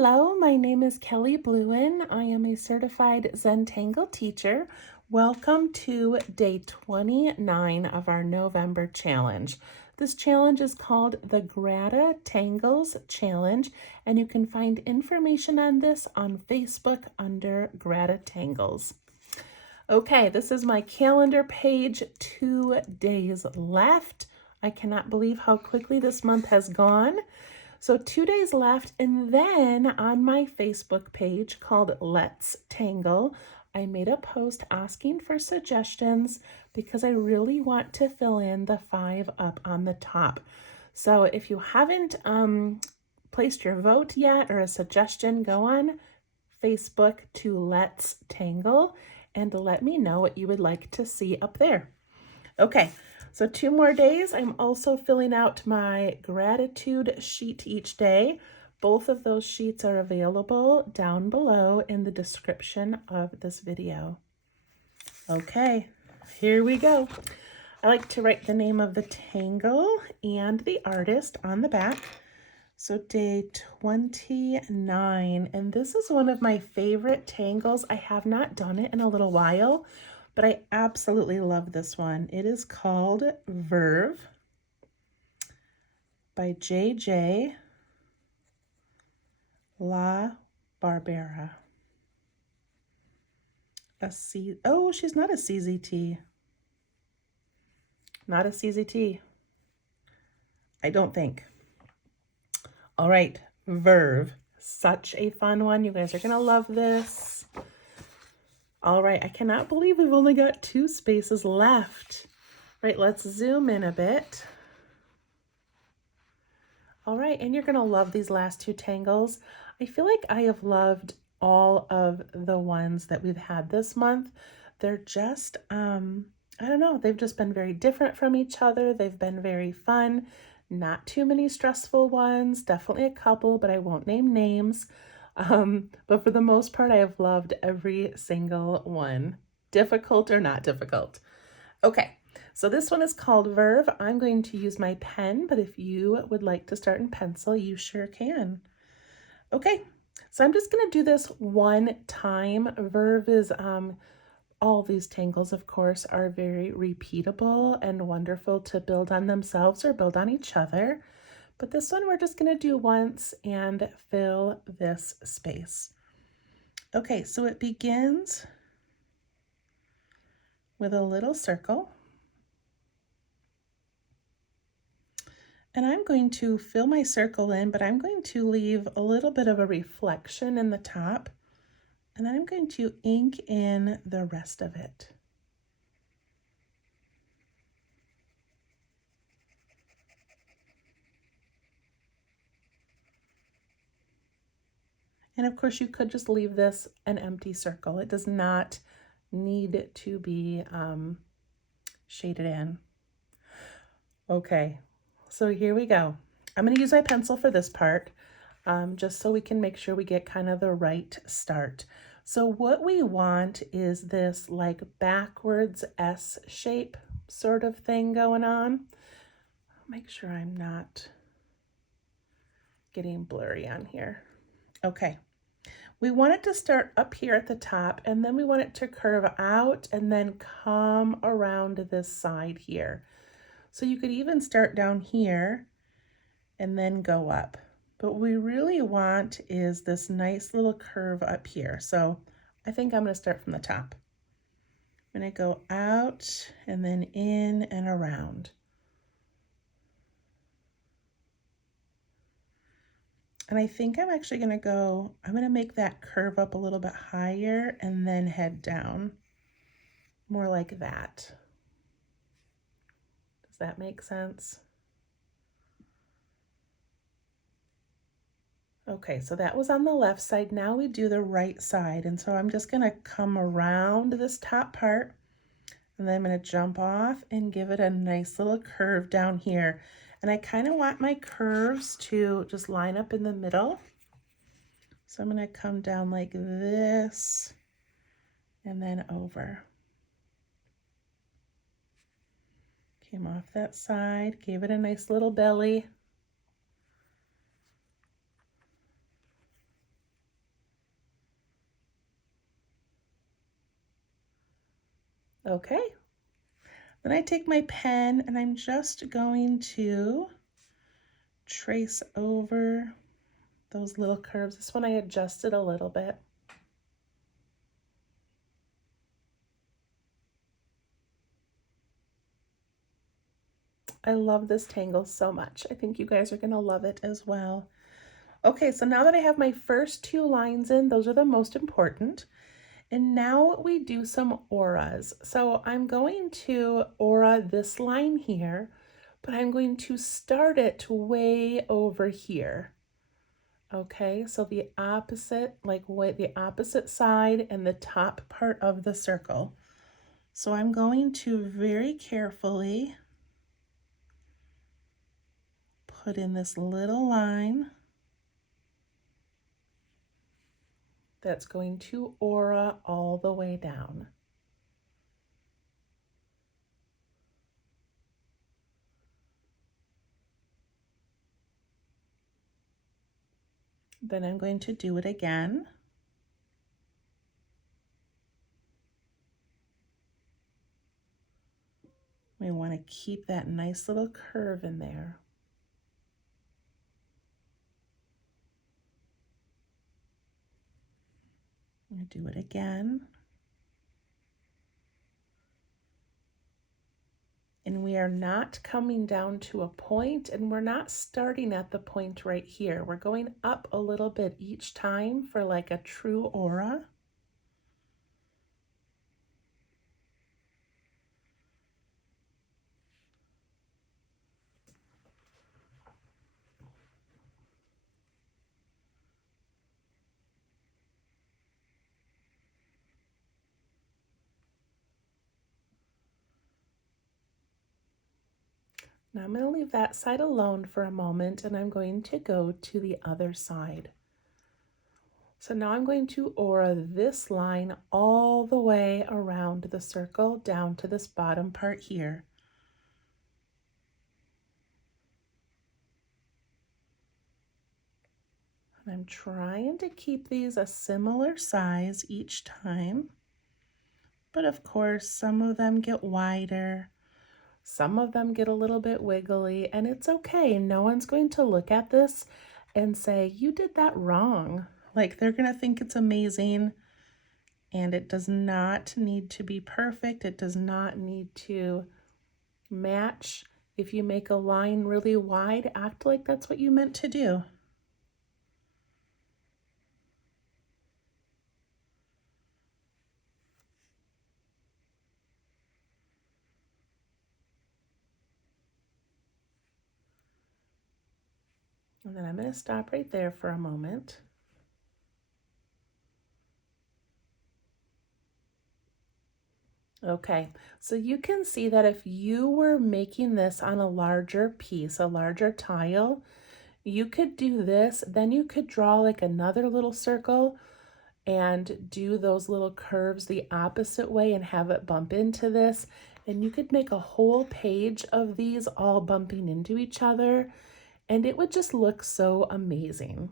Hello, my name is Kelly Bluen. I am a certified Zentangle teacher. Welcome to day 29 of our November challenge. This challenge is called the GratitangleZ challenge, and you can find information on this on Facebook under GratitangleZ. Okay, this is my calendar page, 2 days left. I cannot believe how quickly this month has gone. So 2 days left, and then on my Facebook page called Let's Tangle, I made a post asking for suggestions because I really want to fill in the 5 up on the top. So if you haven't placed your vote yet or a suggestion, go on Facebook to Let's Tangle and let me know what you would like to see up there. Okay. So 2 more days. I'm also filling out my gratitude sheet each day. Both of those sheets are available down below in the description of this video. Okay, here we go. I like to write the name of the tangle and the artist on the back. So day 29, and this is one of my favorite tangles. I have not done it in a little while, but I absolutely love this one. It is called Verve by JJ La Barbera. Oh, she's not a CZT. Not a CZT. I don't think. All right, Verve. Such a fun one. You guys are gonna love this. All right, I cannot believe we've only got 2 spaces left. Right, let's zoom in a bit. All right, and you're gonna love these last 2 tangles. I feel like I have loved all of the ones that we've had this month. They're just, I don't know, they've just been very different from each other. They've been very fun. Not too many stressful ones, definitely a couple, but I won't name names. But for the most part, I have loved every single one, difficult or not difficult. Okay, so this one is called Verve. I'm going to use my pen, but if you would like to start in pencil, you sure can. Okay, so I'm just gonna do this one time. Verve is, all these tangles, of course, are very repeatable and wonderful to build on themselves or build on each other. But this one we're just going to do once and fill this space. Okay, so it begins with a little circle. And I'm going to fill my circle in, but I'm going to leave a little bit of a reflection in the top. And then I'm going to ink in the rest of it. And of course, you could just leave this an empty circle. It does not need to be shaded in. Okay, so here we go. I'm going to use my pencil for this part, just so we can make sure we get kind of the right start. So what we want is this like backwards S shape sort of thing going on. Make sure I'm not getting blurry on here. Okay. We want it to start up here at the top, and then we want it to curve out and then come around this side here. So you could even start down here and then go up. But what we really want is this nice little curve up here. So I think I'm going to start from the top. I'm going to go out and then in and around. And I think I'm actually going to make that curve up a little bit higher and then head down. More like that. Does that make sense? Okay, so that was on the left side. Now we do the right side. And so I'm just going to come around this top part, and then I'm going to jump off and give it a nice little curve down here. And I kind of want my curves to just line up in the middle. So I'm going to come down like this and then over. Came off that side, gave it a nice little belly. Okay. Then I take my pen and I'm just going to trace over those little curves. This one I adjusted a little bit. I love this tangle so much. I think you guys are going to love it as well. Okay, so now that I have my first 2 lines in, those are the most important. And now we do some auras. So I'm going to aura this line here, but I'm going to start it way over here. Okay, so the opposite, like the opposite side and the top part of the circle. So I'm going to very carefully put in this little line that's going to aura all the way down. Then I'm going to do it again. We want to keep that nice little curve in there. I'm going to do it again. And we are not coming down to a point, and we're not starting at the point right here. We're going up a little bit each time for like a true aura. Now I'm going to leave that side alone for a moment, and I'm going to go to the other side. So now I'm going to aura this line all the way around the circle down to this bottom part here. And I'm trying to keep these a similar size each time. But of course, some of them get wider. Some of them get a little bit wiggly, and it's okay. No one's going to look at this and say, you did that wrong. Like, they're going to think it's amazing, and it does not need to be perfect. It does not need to match. If you make a line really wide, act like that's what you meant to do. And then I'm going to stop right there for a moment. Okay, so you can see that if you were making this on a larger piece, a larger tile, you could do this, then you could draw like another little circle and do those little curves the opposite way and have it bump into this. And you could make a whole page of these all bumping into each other, and it would just look so amazing.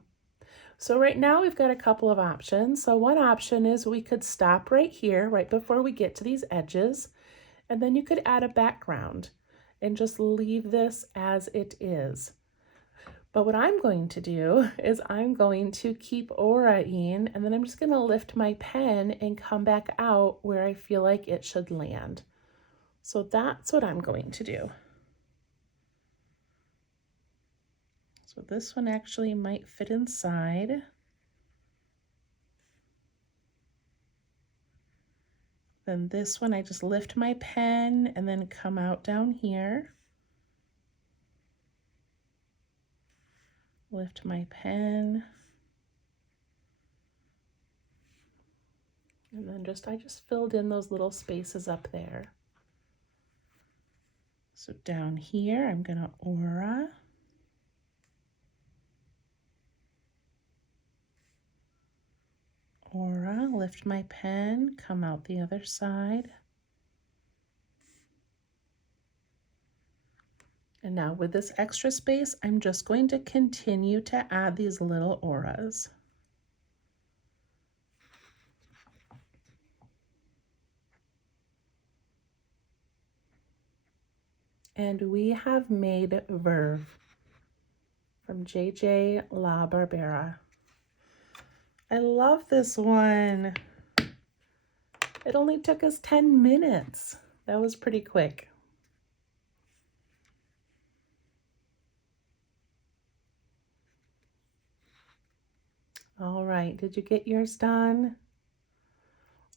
So right now we've got a couple of options. So one option is we could stop right here, right before we get to these edges, and then you could add a background and just leave this as it is. But what I'm going to do is I'm going to keep auraing, and then I'm just going to lift my pen and come back out where I feel like it should land. So that's what I'm going to do. So this one actually might fit inside. Then this one, I just lift my pen and then come out down here. Lift my pen. And then I just filled in those little spaces up there. So down here, I'm gonna aura. Aura, lift my pen, come out the other side. And now with this extra space, I'm just going to continue to add these little auras. And we have made Verve from JJ La Barbera. I love this one. It only took us 10 minutes. That was pretty quick. All right, did you get yours done?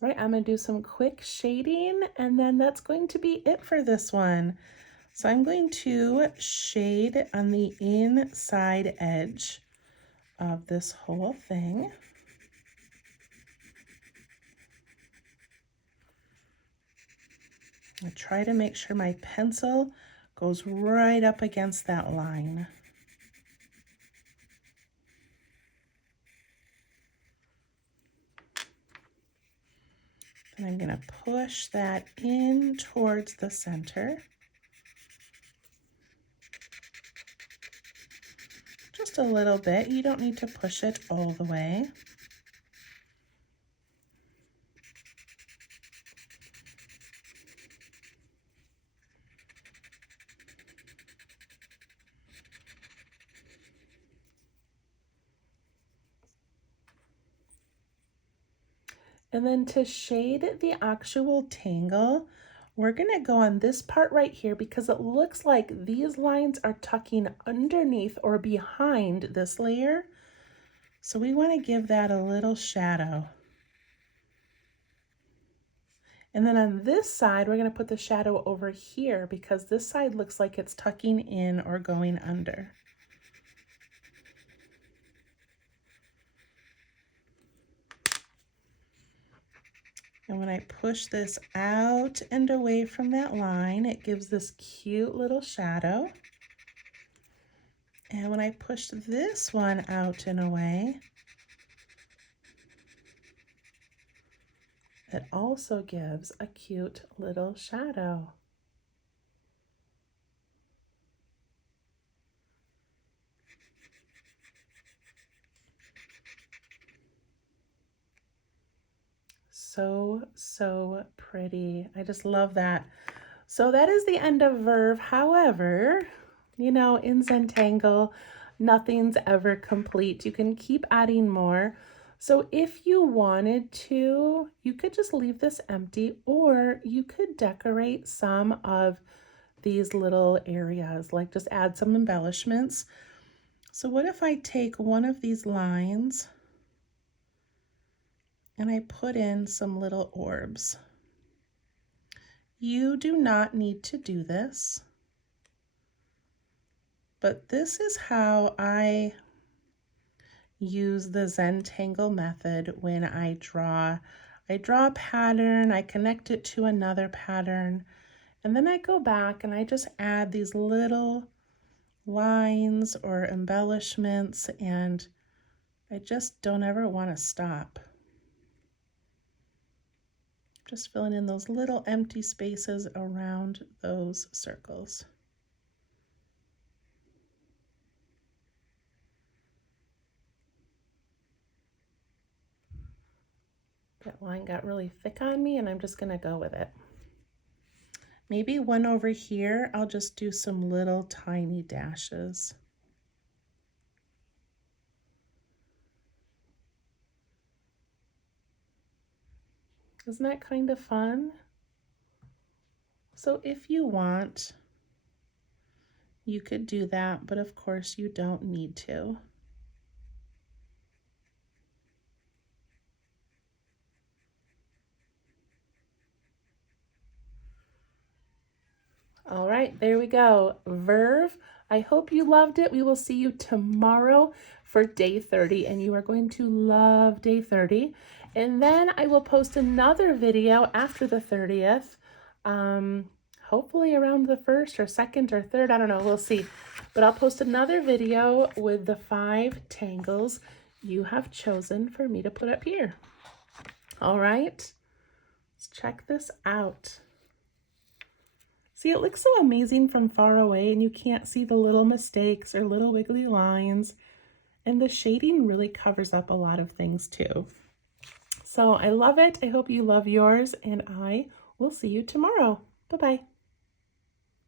All right, I'm gonna do some quick shading and then that's going to be it for this one. So I'm going to shade on the inside edge of this whole thing. I try to make sure my pencil goes right up against that line. And I'm going to push that in towards the center. Just a little bit. You don't need to push it all the way. And then to shade the actual tangle, we're gonna go on this part right here because it looks like these lines are tucking underneath or behind this layer. So we wanna give that a little shadow. And then on this side, we're gonna put the shadow over here because this side looks like it's tucking in or going under. And when I push this out and away from that line, it gives this cute little shadow. And when I push this one out and away, it also gives a cute little shadow. So pretty. I just love that. So that is the end of Verve. However, you know, in Zentangle, nothing's ever complete. You can keep adding more. So if you wanted to, you could just leave this empty, or you could decorate some of these little areas, like just add some embellishments. So what if I take one of these lines and I put in some little orbs? You do not need to do this, but this is how I use the Zentangle method when I draw. I draw a pattern, I connect it to another pattern, and then I go back and I just add these little lines or embellishments, and I just don't ever want to stop. Just filling in those little empty spaces around those circles. That line got really thick on me and I'm just gonna go with it. Maybe one over here, I'll just do some little tiny dashes. Isn't that kind of fun? So if you want, you could do that, but of course you don't need to. All right, there we go. Verve. I hope you loved it. We will see you tomorrow for day 30, and you are going to love day 30. And then I will post another video after the 30th, hopefully around the 1st or 2nd or 3rd. I don't know, we'll see. But I'll post another video with the 5 tangles you have chosen for me to put up here. All right, let's check this out. See, it looks so amazing from far away and you can't see the little mistakes or little wiggly lines. And the shading really covers up a lot of things too. So I love it. I hope you love yours and I will see you tomorrow. Bye-bye.